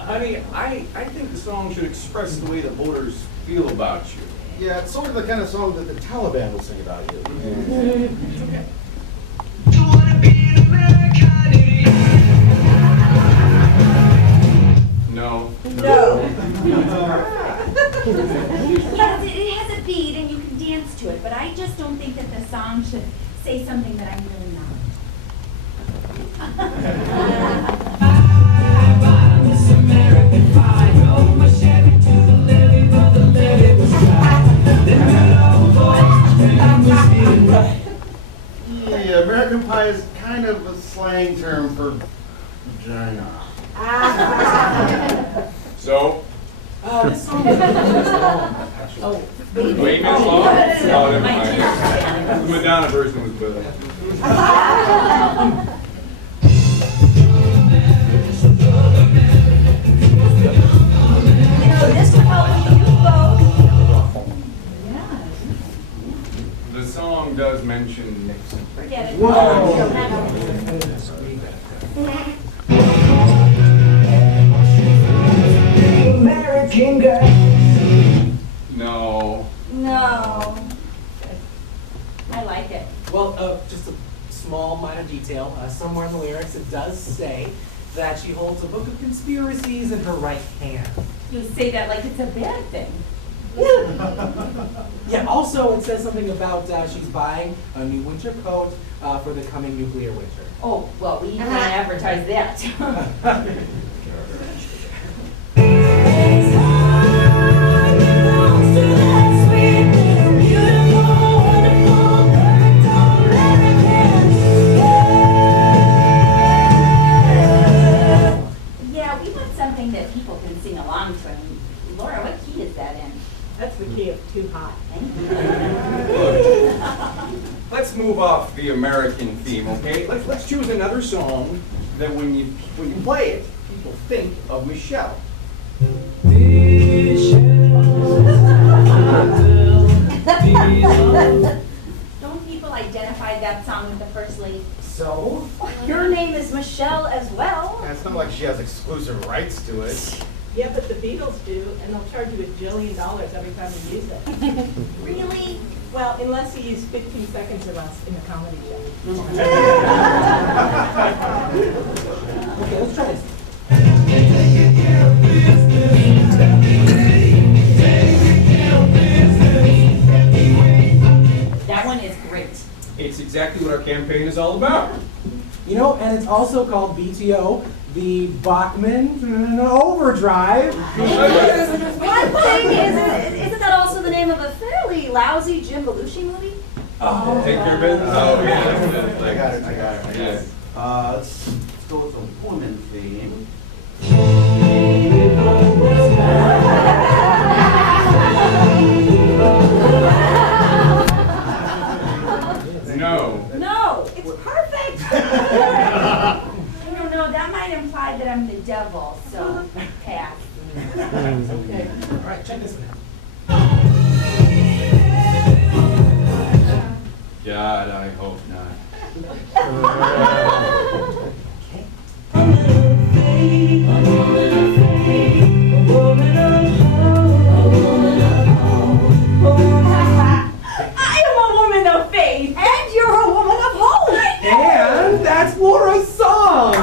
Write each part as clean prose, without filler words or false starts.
Honey, I think the song should express the way the voters feel about you. Yeah, it's sort of the kind of song that the Taliban will sing about you. Okay. No. No. Yes, it has a beat and you can dance to it, but I just don't think that the song should say something that I'm really not. Yeah, American Pie is kind of a slang term for vagina. So? This song is Oh, Wait, minutes long? No, never mind. The Madonna version was better. this would help you both. The song does mention Nixon. Forget it. American girl. No. No. I like it. Well, just a small minor detail. Somewhere in the lyrics it does say that she holds a book of conspiracies in her right hand. You say that like it's a bad thing. Yeah, also it says something about she's buying a new winter coat for the coming nuclear winter. Oh, well, we can't advertise that. Yeah, we want something that people can sing along to. And Laura, what key is that in? That's the key of too hot. Let's move off the American theme, okay? Let's choose another song that when you play it, people think of Michelle. Don't people identify that song with the First Lady? So? Your name is Michelle as well. Yeah, it's not like she has exclusive rights to it. Yeah, but the Beatles do, and they'll charge you $1 billion every time you use it. Really? Well, unless you use 15 seconds or less in a comedy show. Okay, let's try this. That one is great. It's exactly what our campaign is all about. You know, and it's also called BTO, the Bachmann Overdrive. One thing, isn't that also the name of a fairly lousy Jim Belushi movie? Oh. Take care of it. Oh, yeah. I got it. Yeah. Let's go with the woman theme. No. No, it's perfect. I don't know, that might imply that I'm the devil, so pass. Okay. All right, check this one out. God, I hope not. I am a woman of faith. And you're a woman of hope! And that's Laura's song.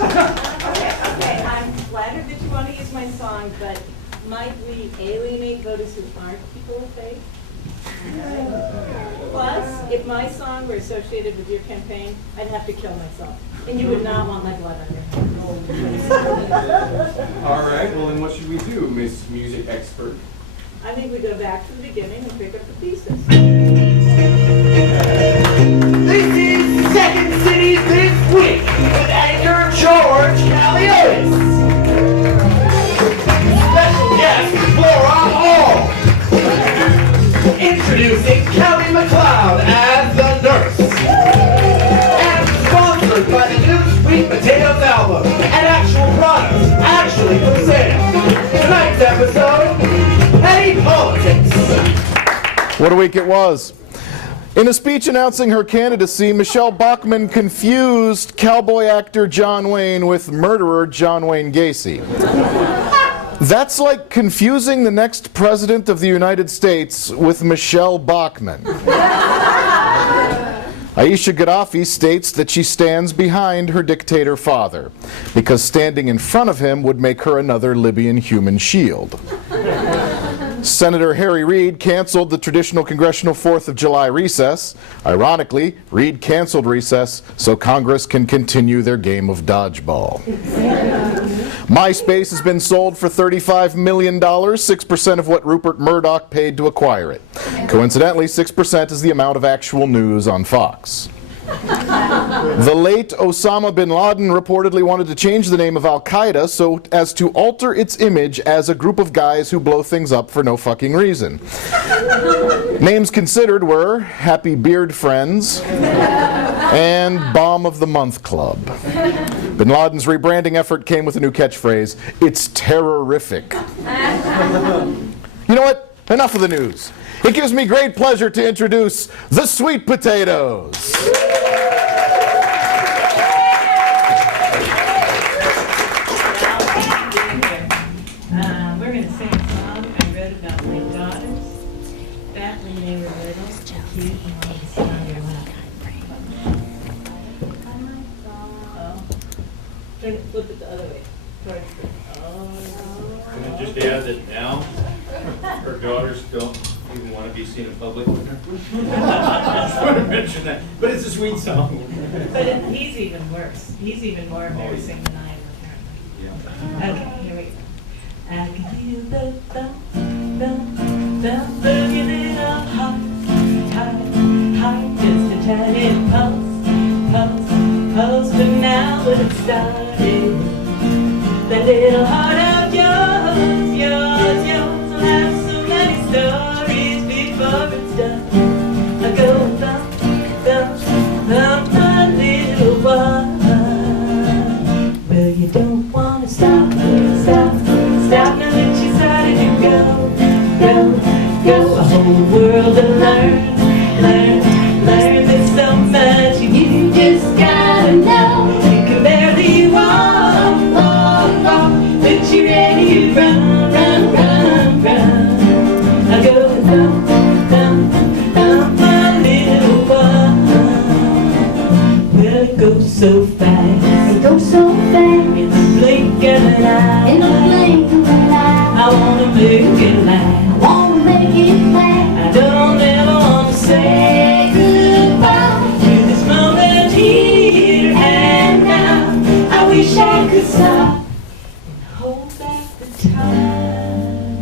Okay, I'm flattered that you want to use my song, but might we alienate voters who aren't people of faith? Plus, if my song were associated with your campaign, I'd have to kill myself. And you would not want my blood on your hands. All right, well then what should we do, Miss Music Expert? I think we go back to the beginning and pick up the pieces. This is Second City This Week with anchor George Caleodis. Special guest Laura Hall. Introducing Kelly MacLeod as the nurse. And sponsored by the new Sweet Potatoes album and actual products actually for sale. Tonight's episode, Petty Politics. What a week it was. In a speech announcing her candidacy, Michelle Bachmann confused cowboy actor John Wayne with murderer John Wayne Gacy. That's like confusing the next president of the United States with Michelle Bachmann. Aisha Gaddafi states that she stands behind her dictator father because standing in front of him would make her another Libyan human shield. Senator Harry Reid canceled the traditional congressional 4th of July recess. Ironically, Reid canceled recess so Congress can continue their game of dodgeball. MySpace has been sold for $35 million, 6% of what Rupert Murdoch paid to acquire it. Coincidentally, 6% is the amount of actual news on Fox. The late Osama bin Laden reportedly wanted to change the name of Al-Qaeda so as to alter its image as a group of guys who blow things up for no fucking reason. Names considered were Happy Beard Friends and Bomb of the Month Club. Bin Laden's rebranding effort came with a new catchphrase, "It's terrorific." You know what? Enough of the news. It gives me great pleasure to introduce the Sweet Potatoes. We're going to sing a song I wrote about my daughters. Back when they were little, cute and all the stuff. Turn it, flip it the other way. Towards the, Can I just add that now her daughters don't even want to be seen in public with her? I just want to mention that. But it's a sweet song. But he's even worse. He's even more embarrassing than I am, apparently. Okay, here we go. I can feel the thump, thump, thump of your little heart, heart, just a tiny pulse, pulse, pulse. But now when it started, that little heart of yours, yours, yours, will have so many stories before it's done. I go thump, thump, thump, my little one. Well, you don't want to stop, stop, stop now that you started to go, go, go. A whole world to learn, learn, learn. There's so much you just gotta know. You can barely walk, walk, walk, but you're ready to run, run, run, run. I go thump, thump, thump, my little one. Well, it goes so fast. It goes so fast. In the blink of an eye. In the blink of an eye. I wanna make it last. I wanna make it last. I don't ever wanna say goodbye to this moment here and now. I wish I could stop and hold back the time.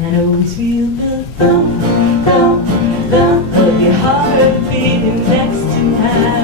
And always feel the thump, thump, thump of your heart beating next to mine.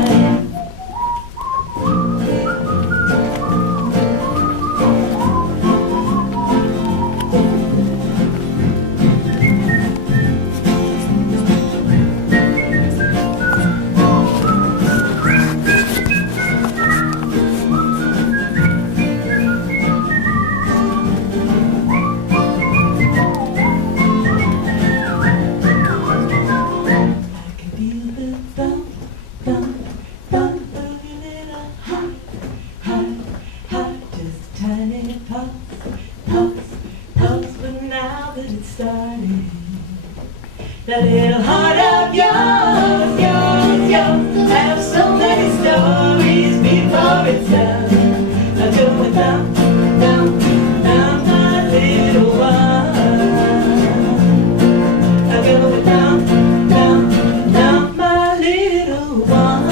That little heart of yours, yours, yours, have so many stories before it's done. I go with thump, thump, thump, my little one. I go with thump, thump, thump, my little one.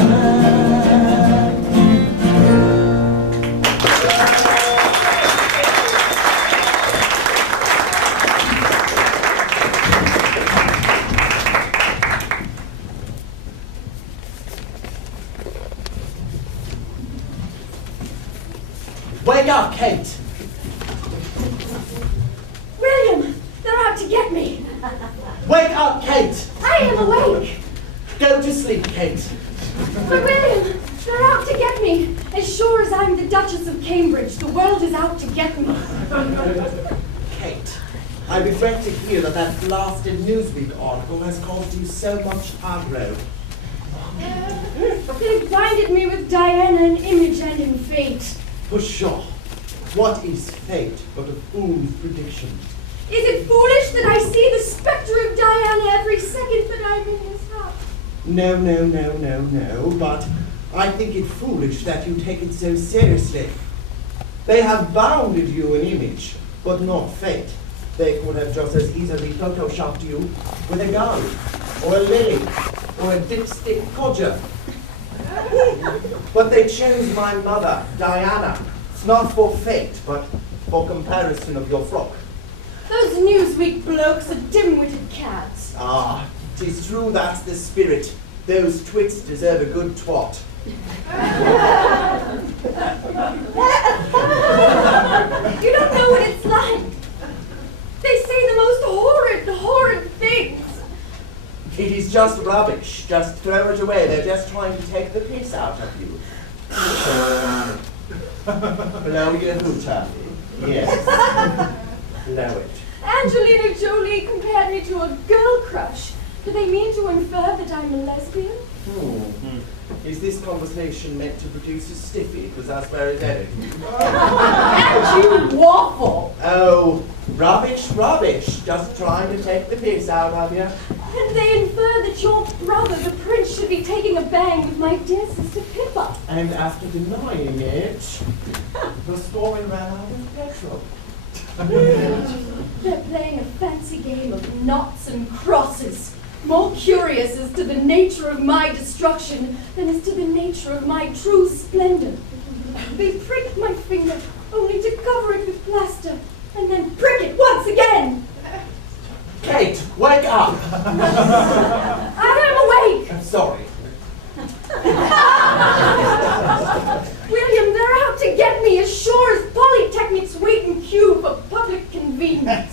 Wake up, Kate! William, they're out to get me. Wake up, Kate! I am awake. Go to sleep, Kate. But William, they're out to get me. As sure as I'm the Duchess of Cambridge, the world is out to get me. Kate, I regret to hear that that blasted Newsweek article has caused you so much aggro. They blinded me with Diana and Imogen and fate. Pshaw. What is fate but a fool's prediction? Is it foolish that I see the specter of Diana every second that I'm in this house? No, but I think it foolish that you take it so seriously. They have bounded you an image, but not fate. They could have just as easily photoshopped you with a gun, or a lily, or a dipstick codger. But they chose my mother, Diana, not for fate, but for comparison of your frock. Those Newsweek blokes are dim-witted cats. Ah, 'tis true that's the spirit. Those twits deserve a good twat. You don't know what it's like. They say the most horrid things. It is just rubbish. Just throw it away. They're just trying to take the piss out of you. Blow your hooter. Yes. Blow it. Angelina Jolie compared me to a girl crush. Do they mean to infer that I'm a lesbian? Is this conversation meant to produce a stiffy? Because that's very dead. And you waffle. Oh, rubbish. Just trying to take the piss out of you. And they infer that your brother, the prince, should be taking a bang with my dear sister Pippa. And after denying it, the story ran out of petrol. They're playing a fancy game of knots and crosses. More curious as to the nature of my destruction than as to the nature of my true splendor. They pricked my finger only to cover it with plaster and then prick it once again. Kate, wake up! I am awake. I'm sorry. William, they're out to get me as sure as Polytechnic's wait and queue for public convenience.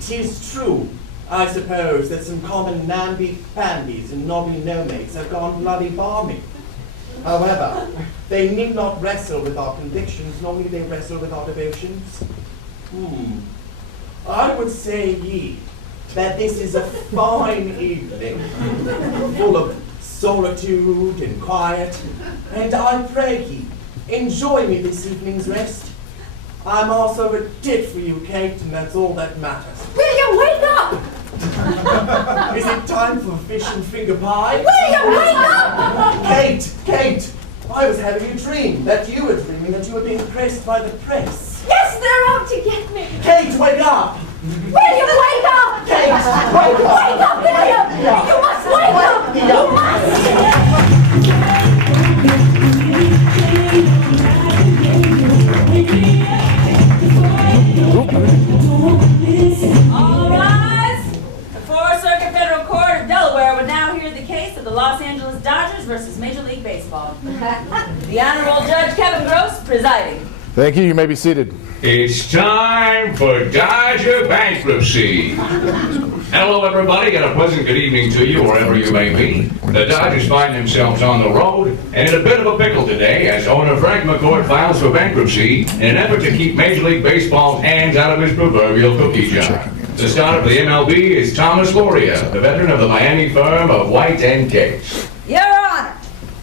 'Tis true, I suppose, that some common namby-pambies and nobby no-mates have gone bloody balmy. However, they need not wrestle with our convictions, nor need they wrestle with our devotions. I would say ye that this is a fine evening, full of solitude and quiet, and I pray ye, enjoy me this evening's rest. I'm also a tit for you, Kate, and that's all that matters. William, wake up! Is it time for fish and finger pie? William, wake up! Kate, I was having a dream that you were dreaming that you were being pressed by the press. Yes, they're out to get me. Kate, wake up! William, wake up! Kate, wake up! Wake up, William! You must wake up! You must! All rise! The Fourth Circuit Federal Court of Delaware would now hear the case of the Los Angeles Dodgers versus Major League Baseball. The Honorable Judge Kevin Gross presiding. Thank you. You may be seated. It's time for Dodger bankruptcy. Hello, everybody, and a pleasant good evening to you wherever you may be. The Dodgers find themselves on the road and in a bit of a pickle today as owner Frank McCourt files for bankruptcy in an effort to keep Major League Baseball's hands out of his proverbial cookie jar. The starter for the MLB is Thomas Loria, the veteran of the Miami firm of White & Case. Your Honor,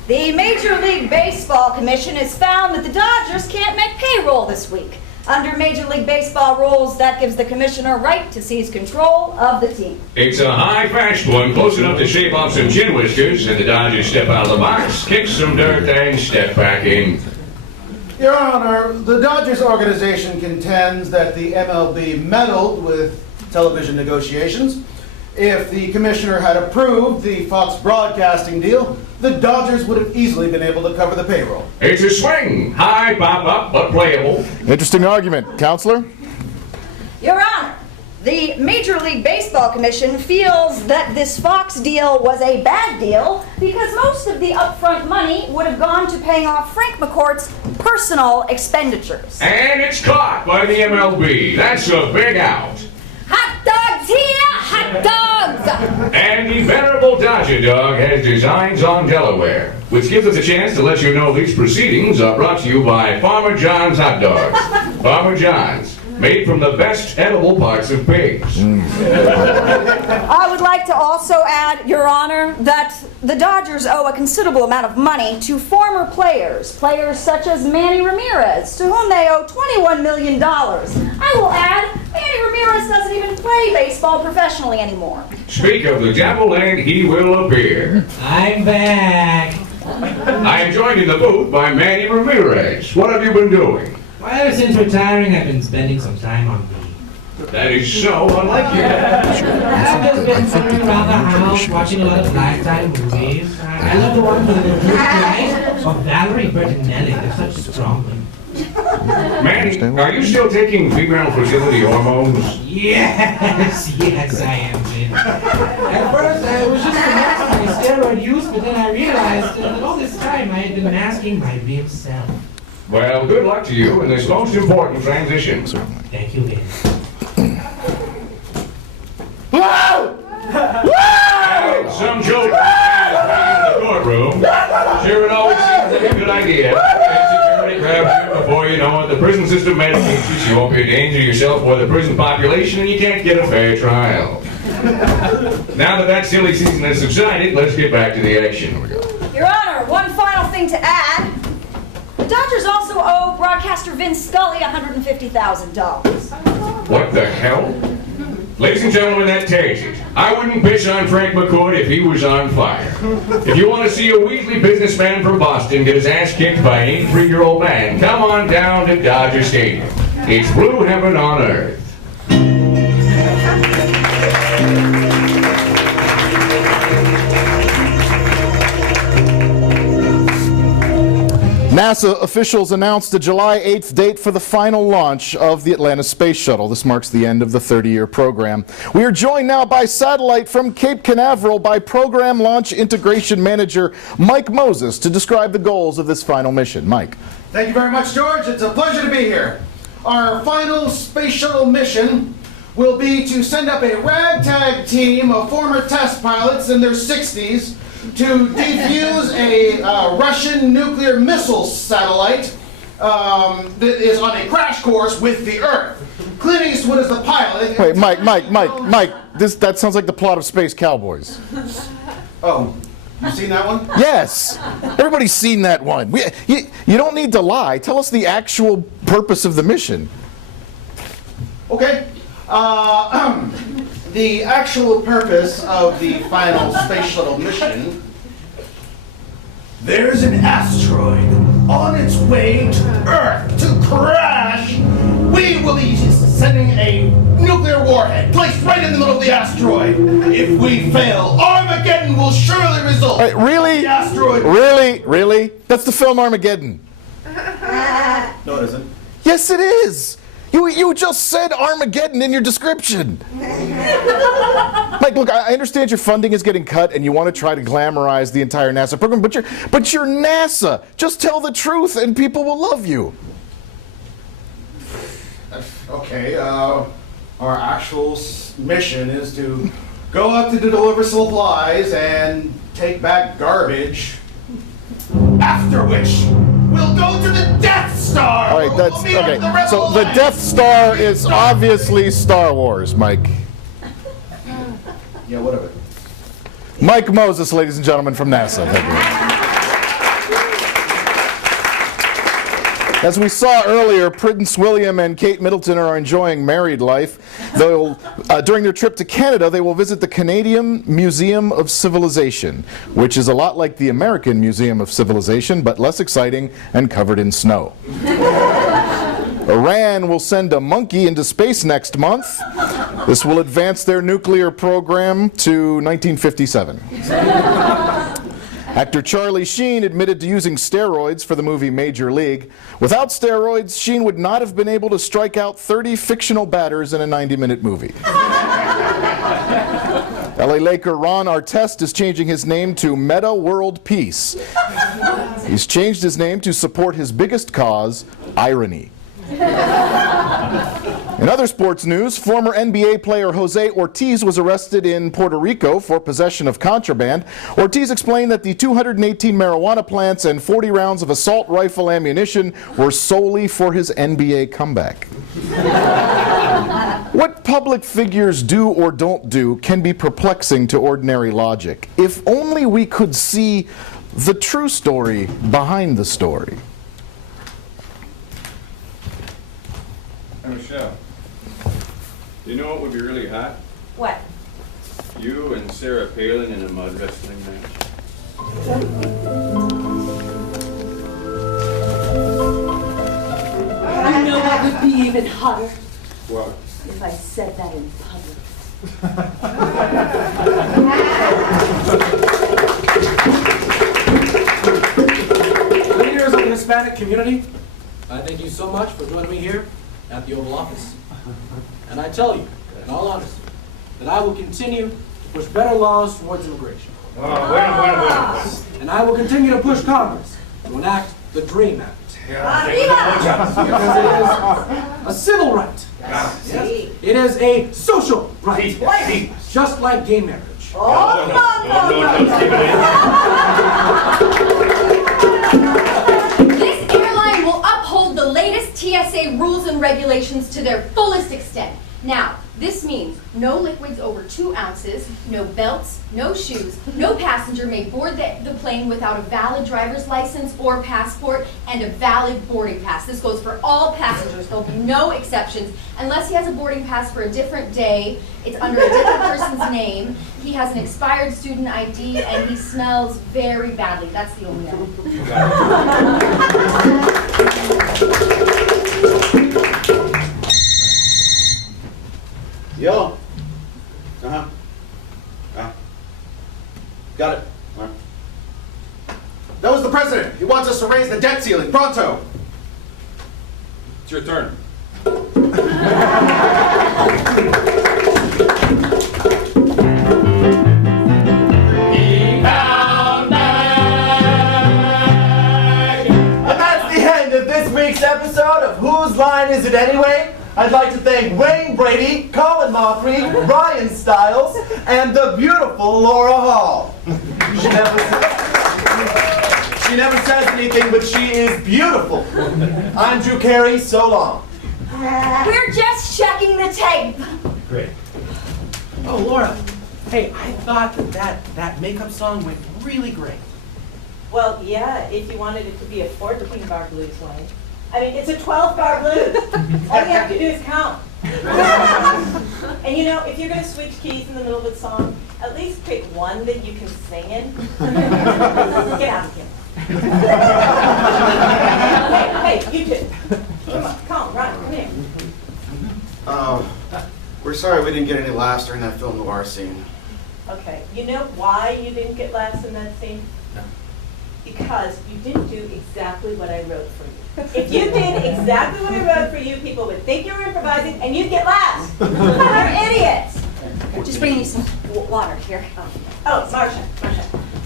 the Major League Baseball Commission has found that the Dodgers can't make payroll this week. Under Major League Baseball rules, that gives the commissioner right to seize control of the team. It's a high-fast one, close enough to shape off some chin whiskers, and the Dodgers step out of the box, kick some dirt, and step back in. Your Honor, the Dodgers organization contends that the MLB meddled with television negotiations. If the commissioner had approved the Fox broadcasting deal, the Dodgers would have easily been able to cover the payroll. It's a swing. High pop-up, but playable. Interesting argument. Counselor? Your Honor, the Major League Baseball Commission feels that this Fox deal was a bad deal because most of the upfront money would have gone to paying off Frank McCourt's personal expenditures. And it's caught by the MLB. That's a big out. Hot dogs here, hot dogs! And the venerable Dodger Dog has designs on Delaware, which gives us a chance to let you know these proceedings are brought to you by Farmer John's Hot Dogs. Farmer John's, made from the best edible parts of pigs. I would like to also add, Your Honor, that the Dodgers owe a considerable amount of money to former players such as Manny Ramirez, to whom they owe $21 million. I will add, Manny Ramirez doesn't even play baseball professionally anymore. Speak of the devil and he will appear. I'm back. I am joined in the booth by Manny Ramirez. What have you been doing? Well, ever since retiring, I've been spending some time on me. That is so unlike you. I've just been wandering around the house, watching a lot of Lifetime movies. I love the one with the blue eyes of Valerie Bertinelli. They're such strong women. Manny, are you still taking female fertility hormones? Yes, yes, I am, Jim. At first, I was just masking my steroid use, but then I realized that all this time I had been masking my real self. Well, good luck to you in this most important transition. Thank you, Vin. Whoa! Whoa! Some joke in the courtroom. Sure, it always seems like a good idea. Security grabs you before you know it. The prison system medicates you so you won't be a danger to yourself or the prison population, and you can't get a fair trial. Now that silly season has subsided, let's get back to the action. Your Honor, one final thing to add. The Dodgers also owe broadcaster Vin Scully $150,000. What the hell? Ladies and gentlemen, that takes it. I wouldn't piss on Frank McCoy if he was on fire. If you want to see a weaselly businessman from Boston get his ass kicked by an 83-year-old man, come on down to Dodger Stadium. It's blue heaven on earth. NASA officials announced a July 8th date for the final launch of the Atlantis Space Shuttle. This marks the end of the 30-year program. We are joined now by satellite from Cape Canaveral by Program Launch Integration Manager Mike Moses to describe the goals of this final mission. Mike. Thank you very much, George. It's a pleasure to be here. Our final space shuttle mission will be to send up a ragtag team of former test pilots in their 60s to defuse a Russian nuclear missile satellite that is on a crash course with the Earth. Clint Eastwood is the pilot. Wait, Mike, that sounds like the plot of Space Cowboys. Oh, you seen that one? Yes, everybody's seen that one. You don't need to lie. Tell us the actual purpose of the mission. Okay. The actual purpose of the final space shuttle mission. There's an asteroid on its way to Earth to crash. We will be sending a nuclear warhead placed right in the middle of the asteroid. If we fail, Armageddon will surely result. Really? The asteroid. Really? That's the film Armageddon. No, it isn't. Yes, it is. You just said Armageddon in your description. Mike, look, I understand your funding is getting cut and you want to try to glamorize the entire NASA program, but you're NASA. Just tell the truth and people will love you. Okay, our actual mission is to go up to deliver supplies and take back garbage, after which we'll go to the Death Star! All right, that's okay. So the Death Star is obviously Star Wars, Mike. Yeah, whatever. Mike Moses, ladies and gentlemen, from NASA. Thank you. As we saw earlier, Prince William and Kate Middleton are enjoying married life. During their trip to Canada, they will visit the Canadian Museum of Civilization, which is a lot like the American Museum of Civilization, but less exciting and covered in snow. Iran will send a monkey into space next month. This will advance their nuclear program to 1957. Actor Charlie Sheen admitted to using steroids for the movie Major League. Without steroids, Sheen would not have been able to strike out 30 fictional batters in a 90-minute movie. LA Laker Ron Artest is changing his name to Meta World Peace. He's changed his name to support his biggest cause, irony. In other sports news, former NBA player Jose Ortiz was arrested in Puerto Rico for possession of contraband. Ortiz explained that the 218 marijuana plants and 40 rounds of assault rifle ammunition were solely for his NBA comeback. What public figures do or don't do can be perplexing to ordinary logic. If only we could see the true story behind the story. Hey, Michelle, you know what would be really hot? What? You and Sarah Palin in a mud wrestling match. You know what would be even hotter? What? If I said that in public. Leaders of the Hispanic community, I thank you so much for joining me here at the Oval Office. And I tell you, in all honesty, that I will continue to push better laws towards immigration. And I will continue to push Congress to enact the DREAM Act. Because it is a civil right. Yes. It is a social right. Just like gay marriage. This airline will uphold the latest TSA rules and regulations to their fullest extent. Now, this means no liquids over 2 ounces, no belts, no shoes, no passenger may board the plane without a valid driver's license or passport and a valid boarding pass. This goes for all passengers. There'll be no exceptions. Unless he has a boarding pass for a different day, it's under a different person's name, he has an expired student ID, and he smells very badly. That's the only one. Yo. Got it. That was the president. He wants us to raise the debt ceiling. Pronto. It's your turn. And that's the end of this week's episode of Whose Line Is It Anyway? I'd like to thank Wayne Brady, Colin Mockery, Ryan Stiles, and the beautiful Laura Hall. She never says anything, but she is beautiful. I'm Drew Carey, so long. We're just checking the tape. Great. Oh, Laura. Hey, I thought that makeup song went really great. Well, yeah, if you wanted it to be a 14-bar blues way. I mean, it's a 12-bar blues. All you have to do is count. And you know, if you're going to switch keys in the middle of a song, at least pick one that you can sing in. Get out of here. Hey, you two. Come on, come here. We're sorry we didn't get any laughs during that film noir scene. Okay, you know why you didn't get laughs in that scene? No. Because you didn't do exactly what I wrote for you. If you did exactly what I wrote for you, people would think you were improvising and you'd get laughs. You're idiots. Just bring me some water here. Oh, Marcia,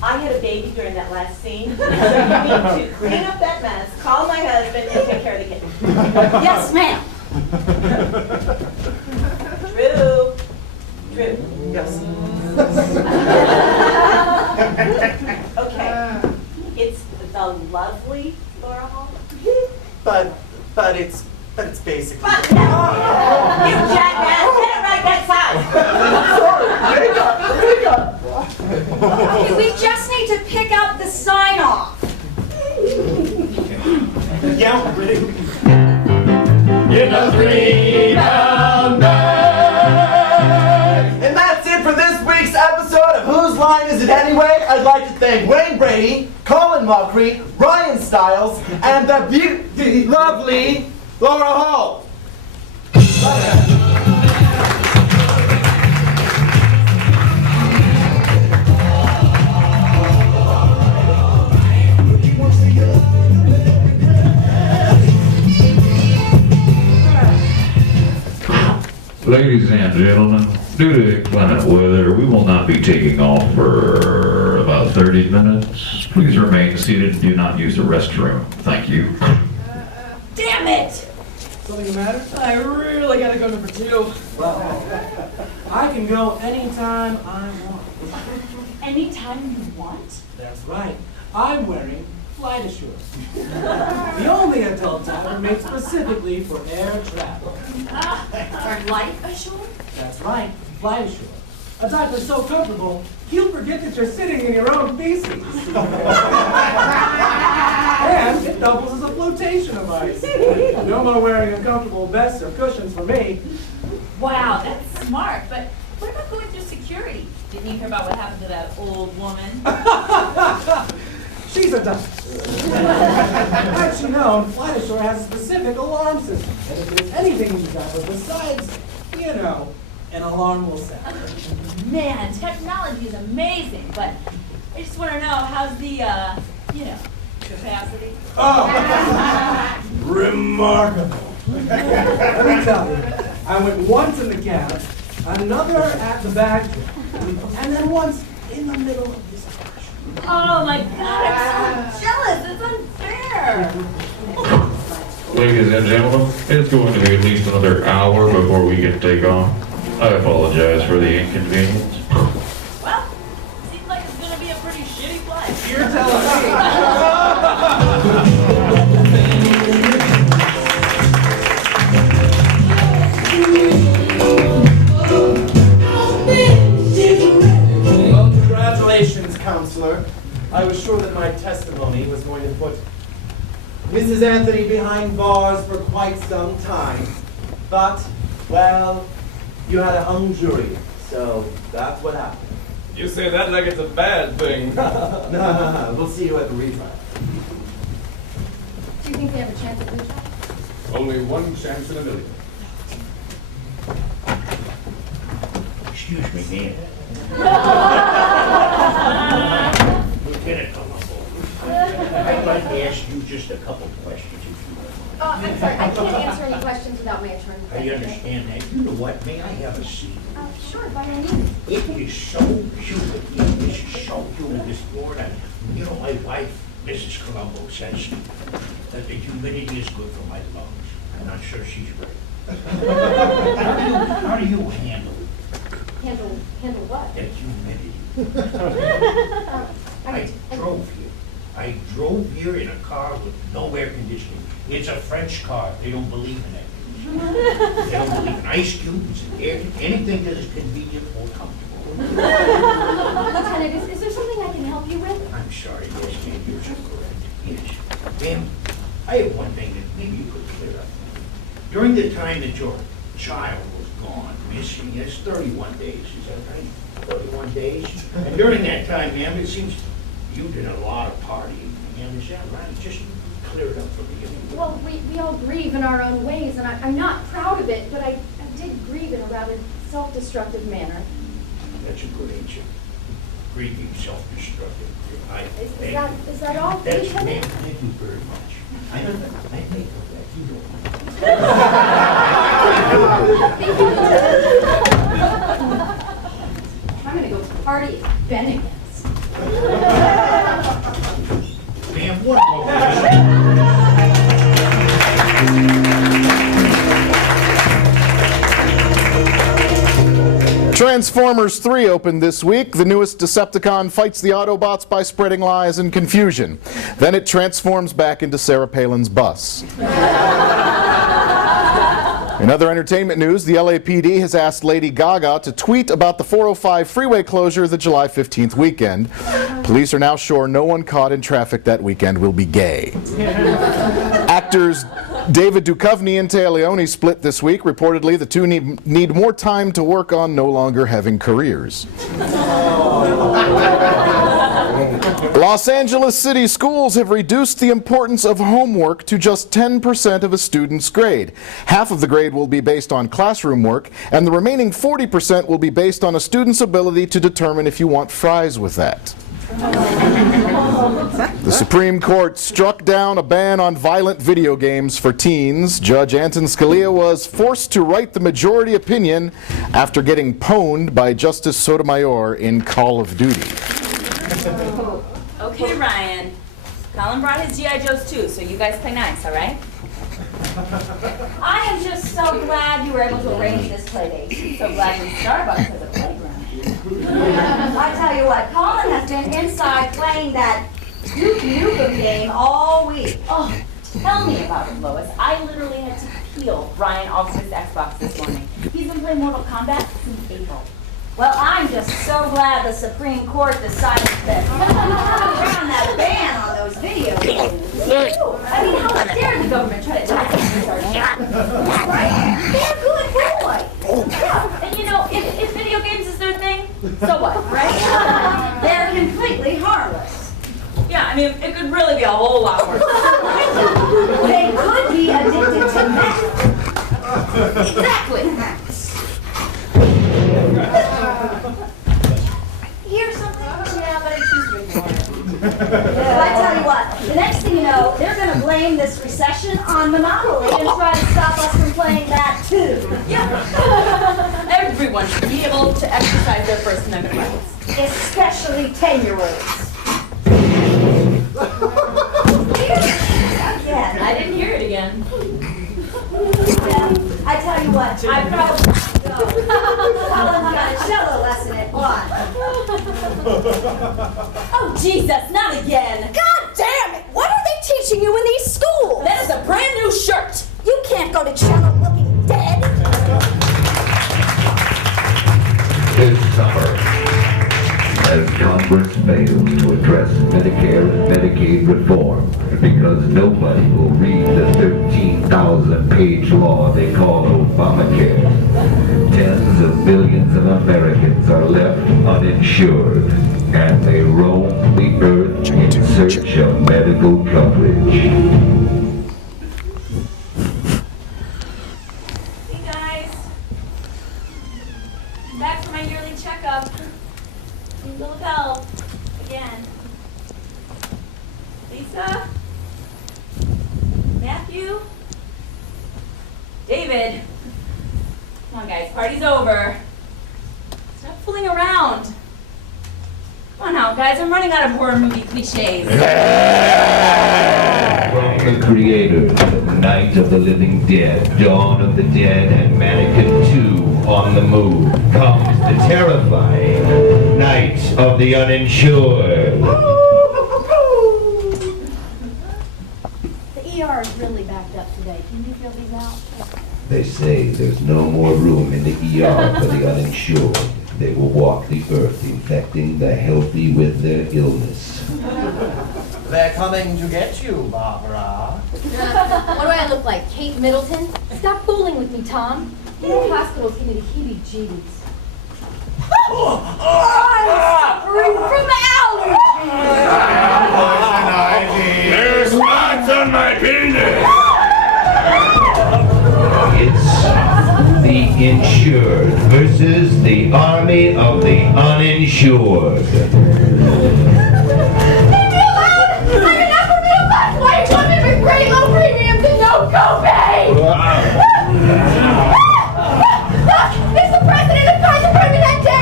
I had a baby during that last scene, so you need to clean up that mess, call my husband, and take care of the kitten. Yes, ma'am. Drew. Yes. Okay. It's the lovely Laura Hall. But it's basically. But no! You jackass! Get it right next time! Okay, we just need to pick up the sign off. Yeah, we're ready. In the three-pound bag. And that's it for this week's episode of Whose Line Is It Anyway? I'd like to thank Wayne Brady, Colin Mockery, Ryan Stiles, and the lovely Laura Hall. Ladies and gentlemen, due to inclement weather, we will not be taking off for about 30 minutes. Please remain seated and do not use the restroom. Thank you. Damn it! Something the matter? I really gotta go number 2. Well, I can go anytime I want. Anytime you want? That's right. I'm wearing flight assurance. The only adult diver made specifically for air travel. Life assurance? That's right, flight assurance. A diaper so comfortable, you'll forget that you're sitting in your own feces. And it doubles as a flotation device. No more wearing uncomfortable vests or cushions for me. Wow, that's smart, but what about going through security? Didn't you hear about what happened to that old woman? She's a dump. Had she known, Flight Ashore has a specific alarm system. And if there's anything in the diaper besides, you know, an alarm will sound. Man, technology is amazing, but I just want to know, how's the, capacity? Oh, remarkable. Let me tell you, I went once in the cab, another at the back, and then once in the middle of this action. Oh my God, I'm so jealous. It's unfair. Ladies and gentlemen, it's going to be at least another hour before we can take off. I apologize for the inconvenience. Well, seems like it's going to be a pretty shitty flight. You're telling me. Well, congratulations, counselor. I was sure that my testimony was going to put Mrs. Anthony behind bars for quite some time. But, well, you had a hung jury, so that's what happened. You say that like it's a bad thing. No. We'll see you at the retrial. Do you think they have a chance at retrial? Only one chance in a million. Excuse me, ma'am. Lieutenant Colombo, I'd like to ask you just a couple questions if you don't mind. I'm sorry, I can't answer any questions without my attorney. I understand that. You know what? May I have a seat? Sure, by all means. It is so humid here. This is so humid this morning. You know, my wife, Mrs. Colombo, says that the humidity is good for my lungs. I'm not sure she's right. How do you handle Handle what? that humidity? I drove here in a car with no air conditioning. It's a French car. They don't believe in it. They don't believe in ice cubes and air, anything that is convenient or comfortable. Lieutenant, is there something I can help you with? I'm sorry, yes, ma'am, you're so correct. Yes. Ma'am, I have one thing that maybe you could clear up. During the time that your child was gone, missing, it's 31 days, is that right? 31 days? And during that time, ma'am, it seems you did a lot of partying, ma'am, is that right? Just clear it up for me. Well, we all grieve in our own ways, and I'm not proud of it, but I did grieve in a rather self-destructive manner. That's a good answer. Grieving, self-destructive. Is that all? That's, ma'am, thank you very much. I make of that, you know. I'm gonna go party at Bennigan's. Ma'am, what? Transformers 3 opened this week. The newest Decepticon fights the Autobots by spreading lies and confusion. Then it transforms back into Sarah Palin's bus. In other entertainment news, the LAPD has asked Lady Gaga to tweet about the 405 freeway closure the July 15th weekend. Police are now sure no one caught in traffic that weekend will be gay. Actors David Duchovny and Aiello split this week. Reportedly, the two need more time to work on no longer having careers. Los Angeles City schools have reduced the importance of homework to just 10% of a student's grade. Half of the grade will be based on classroom work, and the remaining 40% will be based on a student's ability to determine if you want fries with that. The Supreme Court struck down a ban on violent video games for teens. Judge Anton Scalia was forced to write the majority opinion after getting pwned by Justice Sotomayor in Call of Duty. Okay, Ryan. Colin brought his G.I. Joes too, so you guys play nice, all right? I am just so glad you were able to arrange this play date. So glad we Starbucks has a playground. I tell you what, Colin has been inside playing that Duke Nukem game all week. Oh, tell me about it, Lois. I literally had to peel Brian August's Xbox this morning. He's been playing Mortal Kombat since April. Well, I'm just so glad the Supreme Court decided to around that ban on those video games. I mean, how dare the government try to tax us our shit? Right? They're good boys. Yeah. And you know, if video games is their thing, so what, right? They're completely harmless. Yeah, I mean, it could really be a whole lot worse. They could be addicted to meth. Exactly. Here's something? Yeah, but I choose drinking water. Well, I tell you what, the next thing you know, they're going to blame this recession on monopoly and try to stop us from playing that too. Yeah. Everyone should be able to exercise their First Amendment rights. Especially 10-year-olds. Again. I didn't hear it again. Yeah, I tell you what, I probably go. Colin's got a cello lesson at 1. Oh, Jesus, not again. God damn it! What are they teaching you in these schools? That is a brand new shirt. You can't go to cello looking dead. This summer, as Congress fails to address Medicare and Medicaid reform, because nobody will read the 13,000-page law they call Obamacare, tens of millions of Americans are left uninsured, and they roam the earth in search of medical coverage. Hey guys, I'm back for my yearly checkup. Need a little help again. Lisa? Matthew? David? Come on guys, party's over. Stop fooling around. Come on now guys, I'm running out of horror movie cliches. From the creators of Night of the Living Dead, Dawn of the Dead, and Mannequin 2 on the Move, comes the terrifying Night of the Uninsured. The ER is really backed up today. Can you fill these out? They say there's no more room in the ER for the uninsured. They will walk the earth, infecting the healthy with their illness. They're coming to get you, Barbara. What do I look like, Kate Middleton? Stop fooling with me, Tom. These hospitals give me the heebie-jeebies. I'm suffering from allergies! There's spots on my penis! It's the insured versus the army of the uninsured. Great low premiums and no copay! Look! It's the president of Kaiser Permanente!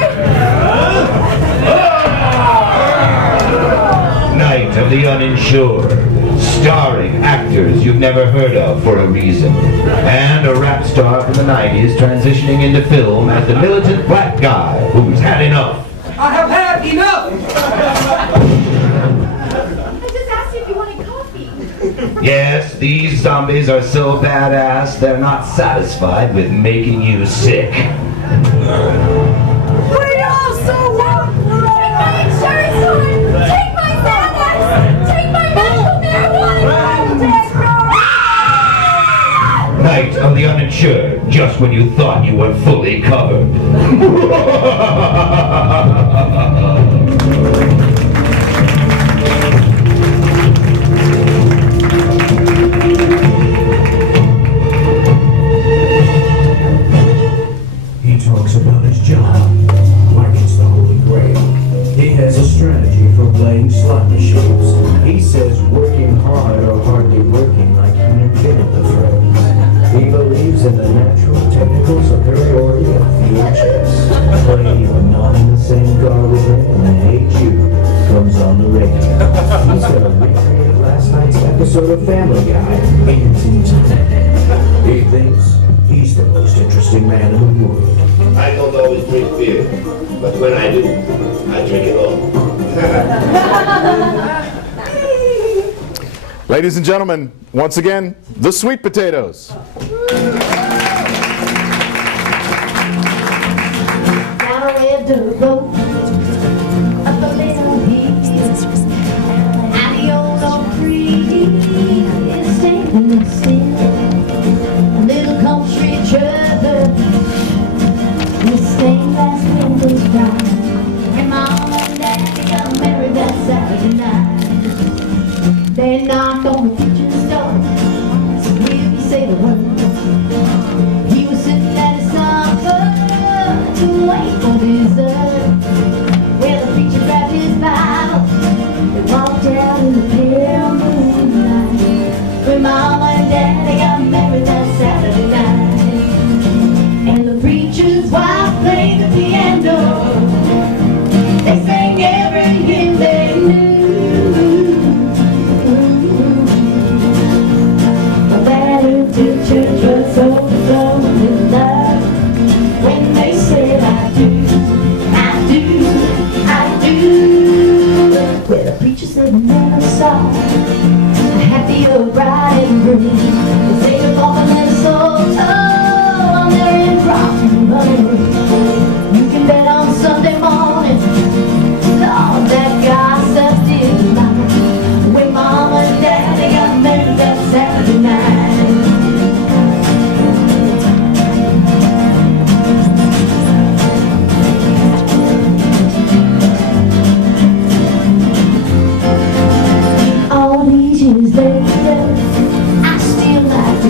Night of the Uninsured, starring actors you've never heard of for a reason, and a rap star from the 90s transitioning into film as the militant black guy who's had enough. I have had enough! Yes, these zombies are so badass, they're not satisfied with making you sick. We also want take my insurance line! Take my Xanax! Take my medical marijuana! Night of the Uninsured, just when you thought you were fully covered. He talks about his job, like it's the Holy Grail. He has a strategy for playing slot machines. He says working hard or hardly working like he invented the phrase. He believes in the natural technical superiority of VHS. Playing even not in the same car with him episode of Family Guy ends in time. He thinks he's the most interesting man in the world. I don't always drink beer, but when I do, I drink it all. Ladies and gentlemen, once again, the Sweet Potatoes. Down a red dirt road, up a little hill, and the old oak tree is standing still. A little country church, with stained glass windows bright, and Mom and Daddy got married that Saturday night. They knocked on the kitchen door, so will you say the word? He was sitting at his supper to wait for dessert. Well, the preacher grabbed his Bible and walked out in the pale moonlight. When Mama and Daddy got married that Saturday night, and the preacher's wife played the piano. They sang every hymn they knew. Church was overflowing with love when they said I do, I do, I do. Well, the preacher said they never saw a happier bride and groom. They take a off and let us all on their improv. You can bet on Sunday morning, Lord, that gossip didn't lie. When Mama and Daddy got married that Saturday night.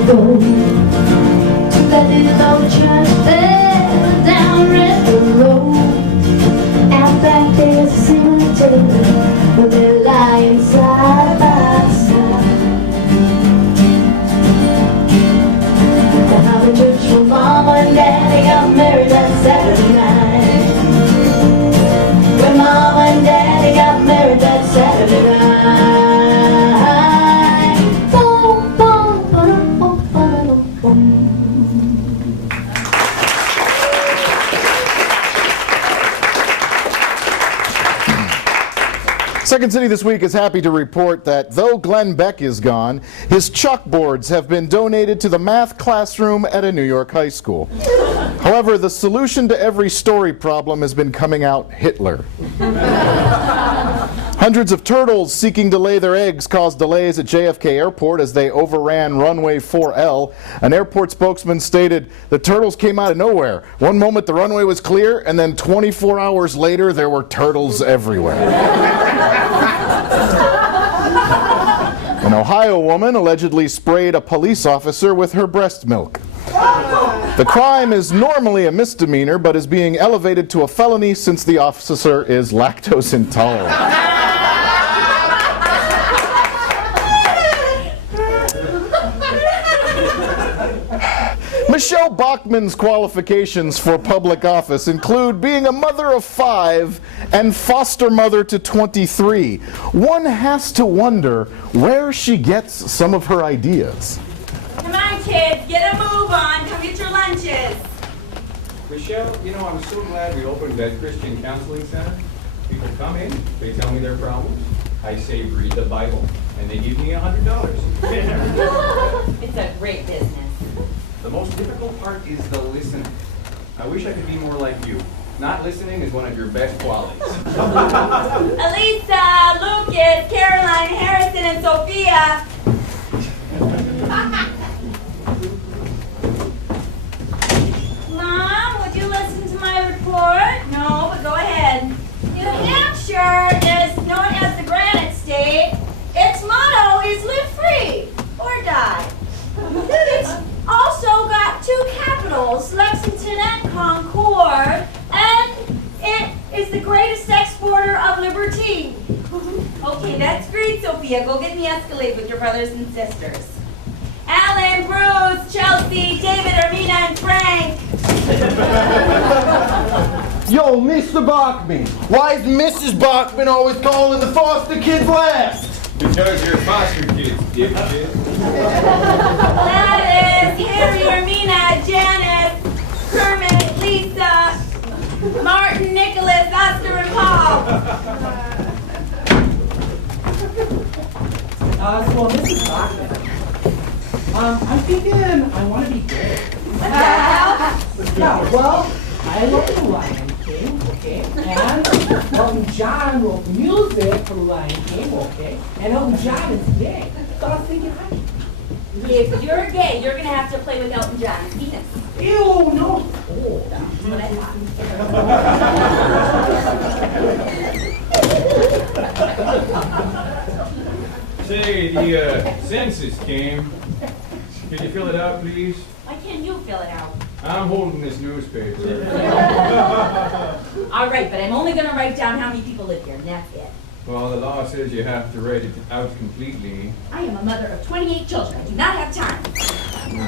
Go to that little old church there down River Road. Out back there's a cemetery where they're lying side by side. The Holly Church where Mama and Daddy got married that Saturday night. Where Mama and Daddy got married that Saturday night. Second City this week is happy to report that though Glenn Beck is gone, his chalkboards have been donated to the math classroom at a New York high school. However, the solution to every story problem has been coming out Hitler. Hundreds of turtles seeking to lay their eggs caused delays at JFK Airport as they overran runway 4L. An airport spokesman stated, the turtles came out of nowhere. One moment the runway was clear, and then 24 hours later there were turtles everywhere. An Ohio woman allegedly sprayed a police officer with her breast milk. The crime is normally a misdemeanor, but is being elevated to a felony since the officer is lactose intolerant. Michelle Bachmann's qualifications for public office include being a mother of 5 and foster mother to 23. One has to wonder where she gets some of her ideas. Come on, kids, get a move on. Come get your lunches. Michelle, you know, I'm so glad we opened that Christian Counseling Center. People come in, they tell me their problems. I say, read the Bible, and they give me $100. It's a great business. The most difficult part is the listening. I wish I could be more like you. Not listening is one of your best qualities. Elisa, Lucas, Caroline, Harrison, and Sophia. Mom, would you listen to my report? No, but go ahead. New Hampshire is known as the Granite State. Its motto is live free or die. It's also got 2 capitals, Lexington and Concord, and it is the greatest exporter of liberty. Okay, that's great, Sophia. Go get in the Escalade with your brothers and sisters. Alan, Bruce, Chelsea, David, Ermina, and Frank. Yo, Mr. Bachman, why is Mrs. Bachman always calling the foster kids last? Because you're foster kids. dipshit. Gladys, Harry, Ermina, Janice, Kermit, Lisa, Martin, Nicholas, Oscar, and Paul. So Mrs. Bachman, I'm thinking I want to be gay. Yeah, well, I love the Lion King, okay, and Elton John wrote music for the Lion King, okay, and Elton John is gay. So I was thinking, If you're gay, you're going to have to play with Elton John's penis. ew, no. That's what I thought. Say, the census came. Could you fill it out, please? Why can't you fill it out? I'm holding this newspaper. All right, but I'm only going to write down how many people live here, and that's it. Well, the law says you have to write it out completely. I am a mother of 28 children. I do not have time.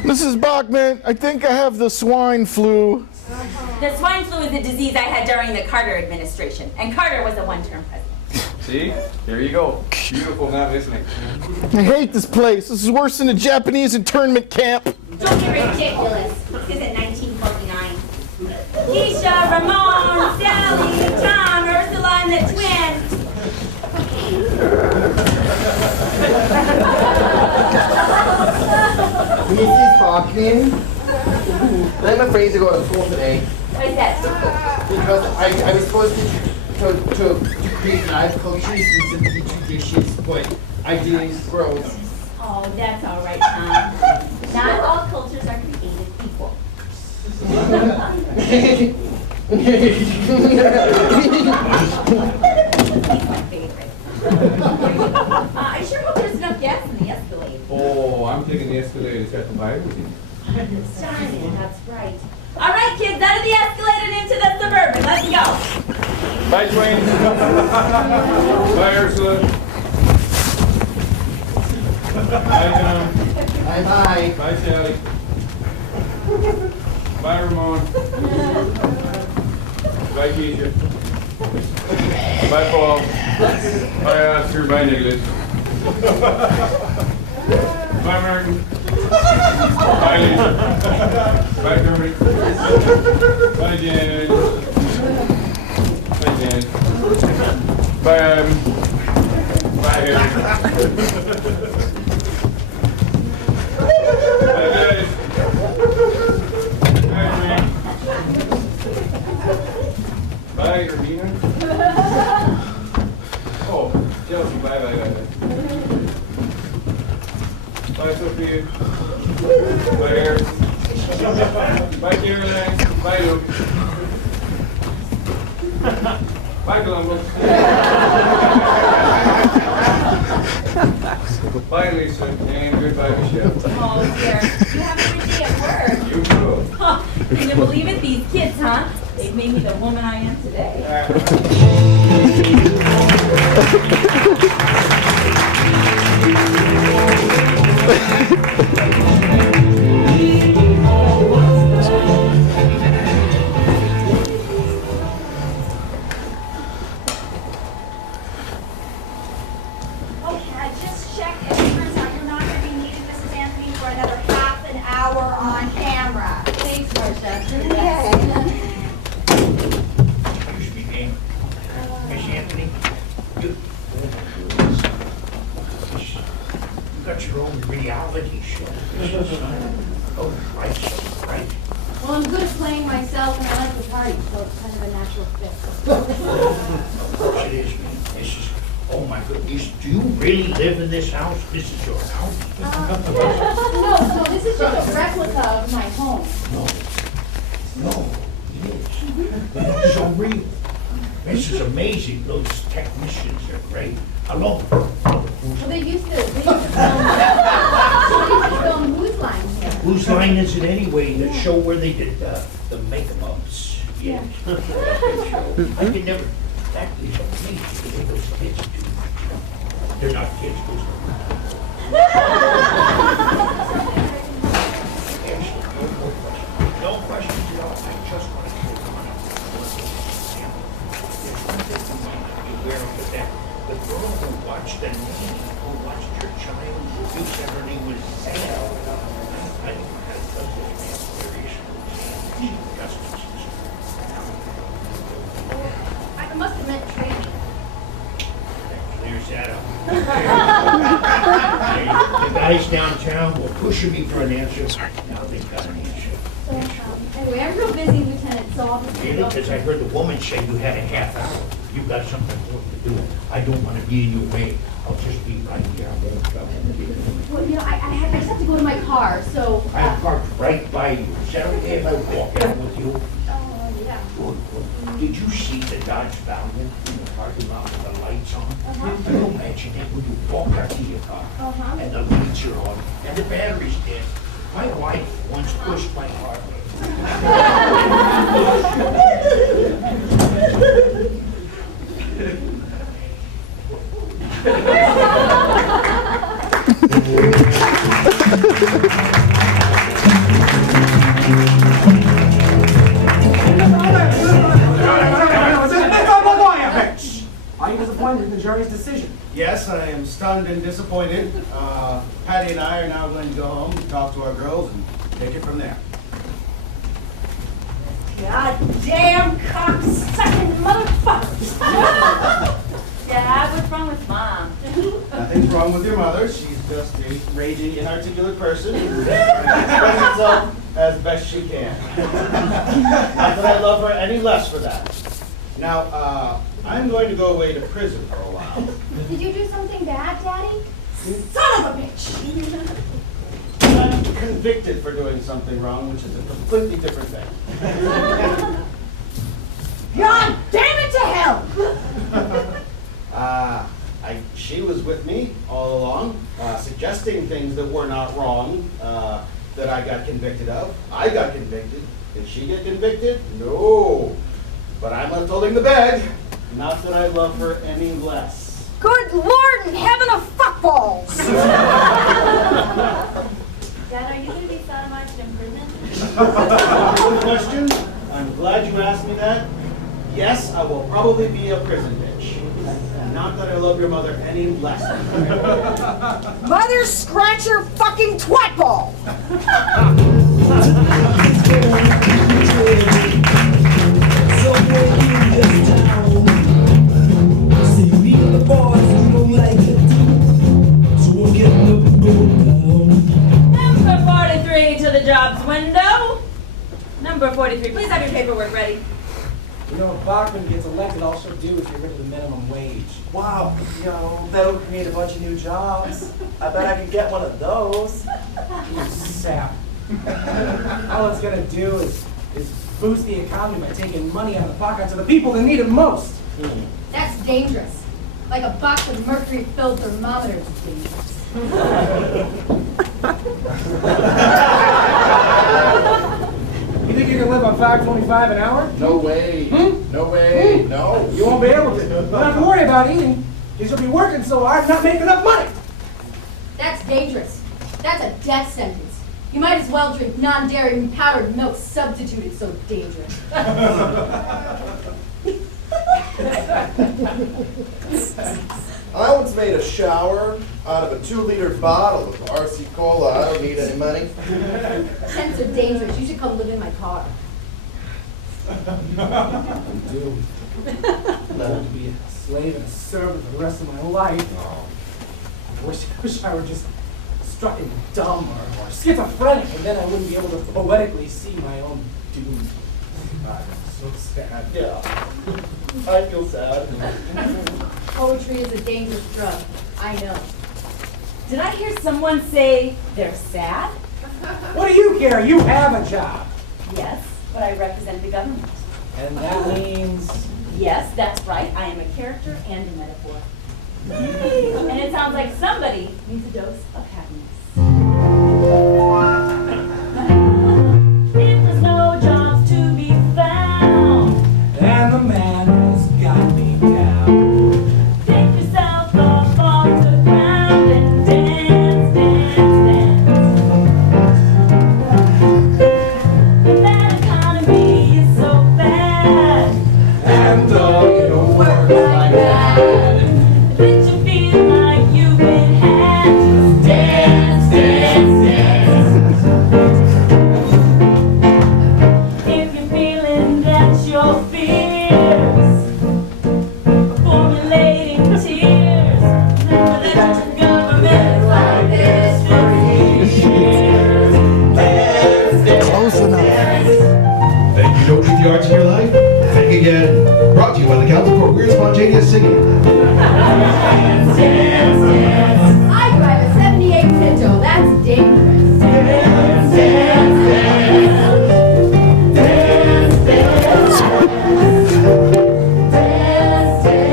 Mrs. Bachman, I think I have the swine flu. The swine flu is a disease I had during the Carter administration, and Carter was a one-term president. See? There you go. Beautiful not listening. I hate this place. This is worse than a Japanese internment camp. Don't get ridiculous. This isn't 1949. Keisha, Ramon, Sally, Tom, Ursula, and the twins. Mrs. Bachman, I'm afraid to go to school today. What is that? Because I was supposed to create live cultures and some petri dishes, but I didn't grow. Oh, that's all right, Tom. Not all cultures are created equal. He's my favorite. I sure hope there's enough gas in the Escalade. Oh, I'm thinking the Escalade has got the Bible in it. Darn, that's right. All right, kids, out of the Escalade and into the Suburban. Let's go. Bye, Twain. Bye, Ursula. Bye, Tom. Bye-bye. Bye, Sally. Bye, Ramon. Bye, Keisha. Bye, Paul. Bye, Oscar. Bye, Nicholas. Bye, Martin. Bye, Lisa. Bye, Kermit. Bye, Janel. Bye, Jan. Bye, Adam. Bye, Harry. Bye, guys. Bye, Frank. Bye, Ermina. Oh, Chelsea. Bye, bye, bye, bye. Bye, Sophia. Bye, Eric. Bye, Caroline. Bye, Luke. Bye, Columbus. Bye, Lisa. And goodbye, Michelle. Oh, dear. You have a good day at work. You too. Huh. Can you believe it? These kids, huh? They've made me the woman I am today. Okay, I just checked, and it turns out you're not going to be needed, Mrs. Anthony, for another half an hour on camera. Thanks, Marcia. Excuse me, ma'am. Miss Anthony, you got your own reality show. Oh, right, right. Well, I'm good at playing myself and I like to party, so it's kind of a natural fit. Of course it is, ma'am. This is, oh my goodness, do you really live in this house? This is your house? No, this is just a replica of my home. No, it is. So real. This is amazing. Those technicians are great. Hello. Well, they used to film Whose Line here. Whose line is it anyway? The show where they did the make-ups. Yeah. I can never, that is amazing. Those kids do. They're not kids. No questions at all. I just want to click on it. Beware of that. The girl who watched the nanny, who watched your child, you guys downtown were pushing me for an answer. Now they've got an answer. Anyway, I'm real busy, Lieutenant, so I'll just... Really? Because I heard the woman say you had a half hour. You've got something important to do. I don't want to be in your way. I'll just be right here. I won't trouble you. Well, you know, I just have to go to my car, so... I'm parked right by you. Is that okay if I walk out with you? Yeah. Good, good. Did you see the Dodge Valiant in the parking lot with the lights on? Can you imagine that when you walk out to your car and the lights are on and the battery's dead? My wife once pushed my car. Are you disappointed in the jury's decision? Yes, I am stunned and disappointed. Patty and I are now going to go home and talk to our girls and take it from there. Goddamn cocksucking motherfuckers! Dad, what's wrong with Mom? Nothing's wrong with your mother. She's just a raging, inarticulate person who expresses herself as best she can. Not that I love her any less for that. Now, I'm going to go away to prison for a while. Did you do something bad, Daddy? Son of a bitch! I'm convicted for doing something wrong, which is a completely different thing. God damn it to hell! She was with me all along, suggesting things that were not wrong, that I got convicted of. I got convicted. Did she get convicted? No. But I'm left holding the bag. Not that I love her any less. Good Lord in heaven of fuckballs! Dad, are you going to be sodomized in prison? Good question. I'm glad you asked me that. Yes, I will probably be a prison bitch. Not that I love your mother any less. Mother, scratch your fucking twat ball! Number 43 to the jobs window. Number 43, please have your paperwork ready. You know, if Bachman gets elected, all she'll do is get rid of the minimum wage. Wow, you know, that'll create a bunch of new jobs. I bet I could get one of those. You sap. All it's gonna do is boost the economy by taking money out of the pockets of the people that need it most. That's dangerous. Like a box of mercury-filled thermometers is dangerous. You think you can live on $5.25 an hour? No way. No way. No. You won't be able to. You don't have to worry about eating. Because you'll be working so hard, not making enough money. That's dangerous. That's a death sentence. You might as well drink non-dairy powdered milk substitute. It's so dangerous. I once made a shower out of a 2-liter bottle of RC Cola. I don't need any money. Tents are dangerous. You should come live in my car. I'm doomed. To be a slave and a servant for the rest of my life. I wish I were just struck and dumb or schizophrenic, and then I wouldn't be able to poetically see my own doom. I'm so sad. Yeah. I feel sad. Poetry is a dangerous drug. I know. Did I hear someone say they're sad? What do you care? You have a job. Yes, but I represent the government. And that means? Yes, that's right. I am a character and a metaphor. And it sounds like somebody needs a dose of happiness. If there's no jobs to be found, and the man has got me down. Pick yourself up off the ground and dance, dance, dance. That economy is so bad, and all you don't work like that. That you feel like you've been had. Just dance, dance. JD is singing. I drive a 78 Pinto. That's dangerous. Dance, dance, dance. Dance, dance. Dance, dance, dance. Dance, dance,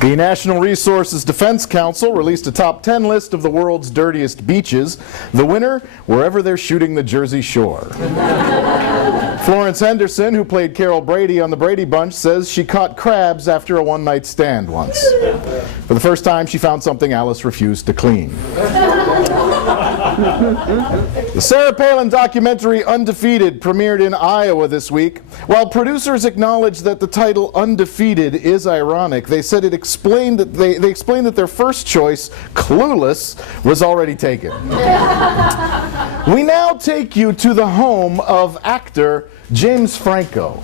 The National Resources Defense Council released a top 10 list of the world's dirtiest beaches. The winner, wherever they're shooting the Jersey Shore. Florence Henderson, who played Carol Brady on the Brady Bunch, says she caught crabs after a one-night stand once. For the first time, she found something Alice refused to clean. The Sarah Palin documentary Undefeated premiered in Iowa this week. While producers acknowledged that the title Undefeated is ironic, they said it explained that they explained that their first choice, Clueless, was already taken. We now take you to the home of actor James Franco.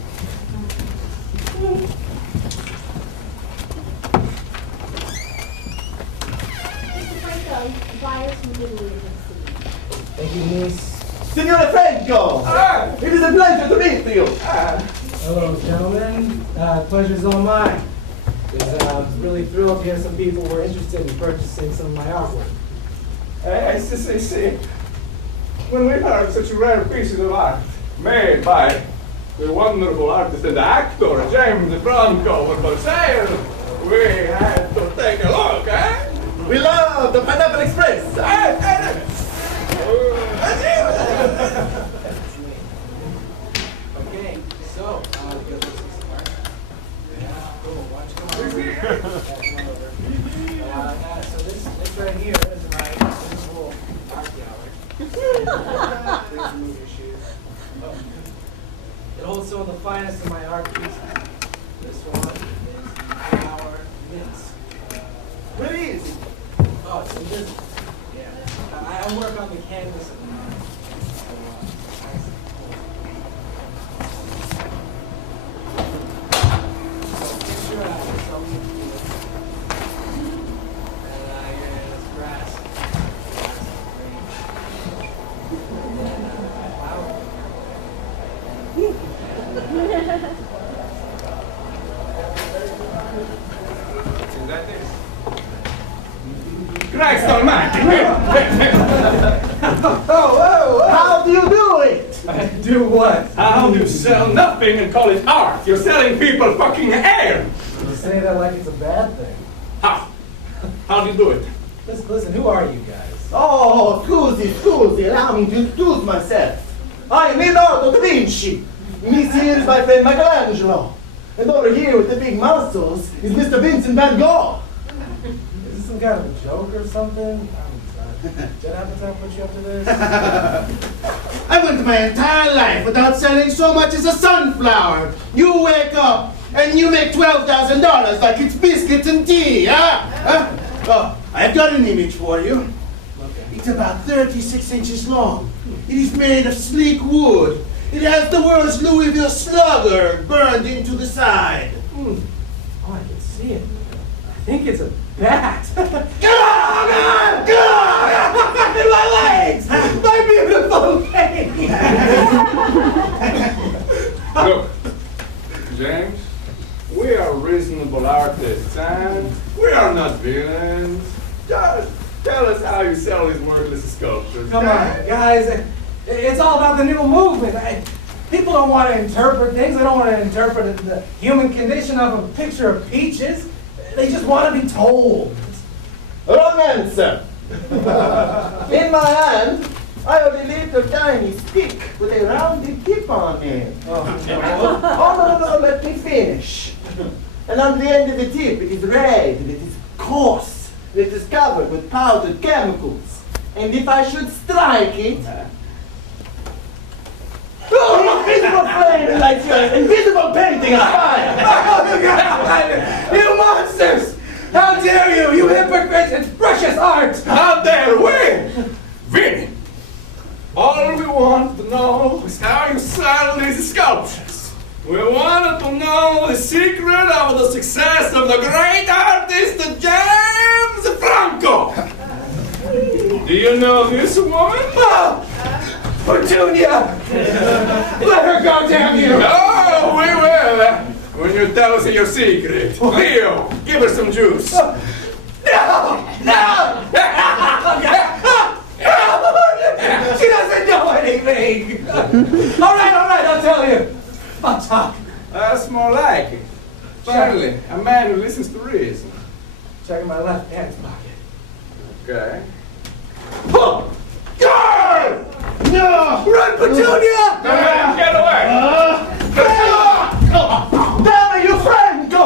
Thank you, Miss. Signor Franco! It is a pleasure to meet you. Hello, gentlemen. Pleasure's all mine. I was really thrilled to hear some people were interested in purchasing some of my artwork. I see. When we heard such rare pieces of art made by the wonderful artist and actor James Franco for sale, we had to take a look, eh? We love the Pineapple Express. Okay, so, so this right here is my whole art gallery. Please remove your shoes. It holds some of the finest of my art pieces. This one is our mints. Where is it? Oh, it's invisible. Yeah. I work on the canvas at the moment. Christ almighty! Oh, how do you do it? Do what? How do you sell nothing and call it art? You're selling people fucking air! You say that like it's a bad thing. How do you do it? Listen, who are you guys? Oh, scusi, allow me to introduce myself. I am Leonardo da Vinci. This here is my friend Michelangelo. And over here with the big muscles is Mr. Vincent van Gogh. Is this some kind of a joke or something? Did Appetite put you up to this? I went my entire life without selling so much as a sunflower. You wake up and you make $12,000 like it's biscuits and tea, huh? Oh, I've got an image for you. It's about 36 inches long. It is made of sleek wood. It has the words Louisville Slugger burned into the side. Oh, I can see it. I think it's a bat. God! My legs! My beautiful face! Look, James, we are reasonable artists, and we are not villains. Just tell us how you sell these worthless sculptures. Come on, guys. It's all about the new movement. People don't want to interpret things. They don't want to interpret the human condition of a picture of peaches. They just want to be told. Wrong answer. In my hand, I have a little tiny stick with a rounded tip on it. Oh, no, let me finish. And on the end of the tip, it is red, and it is coarse, and it is covered with powdered chemicals. And if I should strike it, invisible flame like your invisible painting on fire! Oh, God! You monsters! How dare you, you hypocrites and precious art! How dare we? Vinny, all we want to know is how you sell these sculptures. We wanted to know the secret of the success of the great artist James Franco. Do you You know this woman? Petunia! Let her go, damn you! Oh, we will. When you tell us your secret. Leo, give her some juice. No! No! She doesn't know anything! All right, I'll tell you. I'll talk. That's more like it. Finally, a man who listens to reason. Check my left hand's pocket. Okay. Oh! God! No! Run, Petunia! Get away! Damn it, you FRANCO!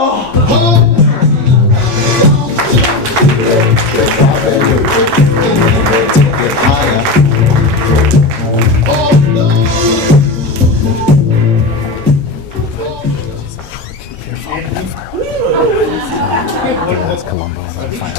That's Colombo on fire.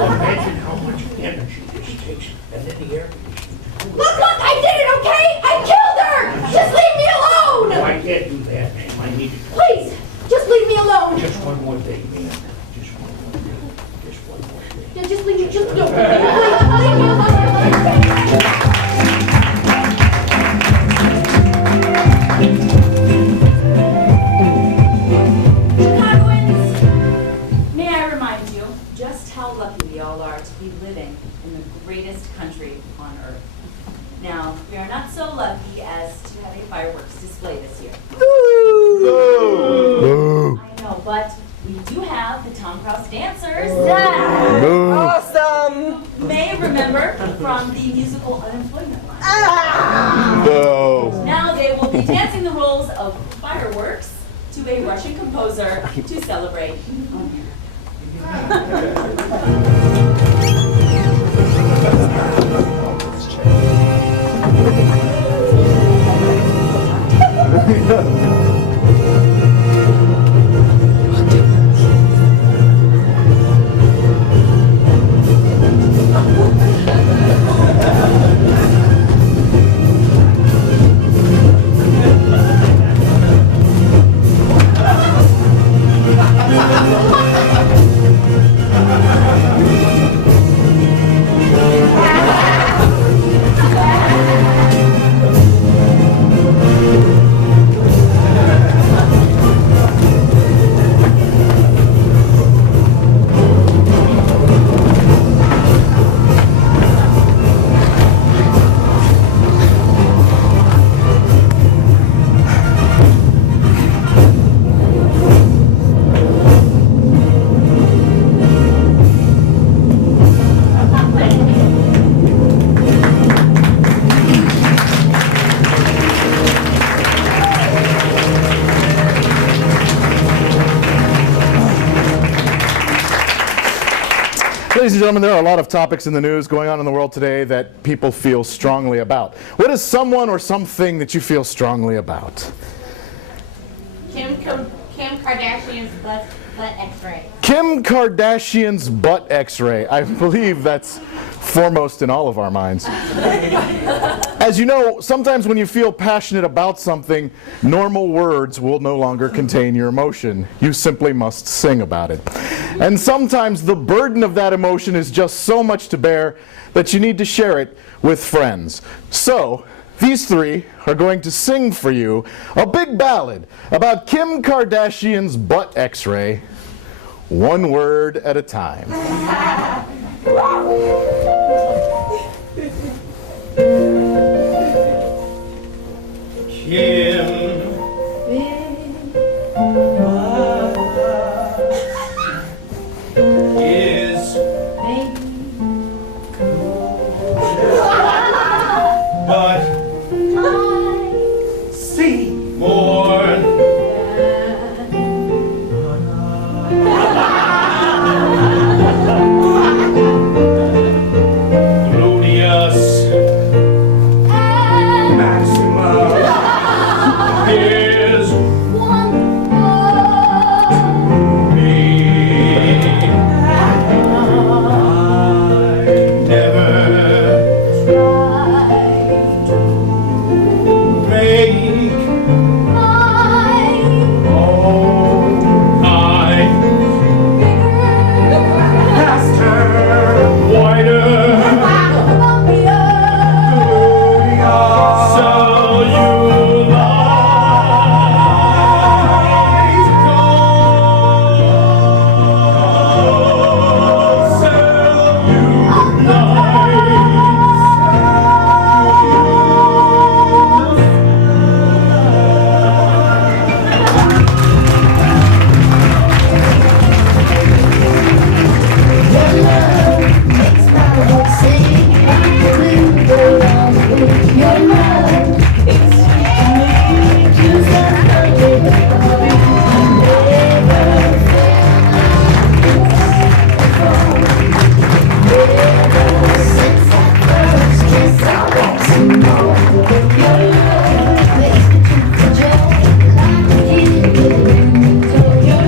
Imagine how much energy this takes, and then the air conditioning. Look, I did it, okay? I killed her! Just leave me alone! No, I can't do that, ma'am. I need to. Please, just leave me alone. Just one more thing, ma'am. Just one more thing. Just one more thing. Yeah, just leave me, just no. Please, leave me alone. May I remind you just how lucky we all are to be living in the greatest country on earth. Now, we are not so lucky as to have a fireworks display this year. I know, but we do have the Tom Krause dancers. Awesome! You may remember from the musical Unemployment Line. Now they will be dancing the roles of fireworks to a Russian composer to celebrate. Ladies and gentlemen, there are a lot of topics in the news going on in the world today that people feel strongly about. What is someone or something that you feel strongly about? Kim Kardashian's butt x-ray. Kim Kardashian's butt x-ray. I believe that's foremost in all of our minds. As you know, sometimes when you feel passionate about something, normal words will no longer contain your emotion. You simply must sing about it. And sometimes the burden of that emotion is just so much to bear that you need to share it with friends. So, these three are going to sing for you a big ballad about Kim Kardashian's butt x-ray, one word at a time. Kim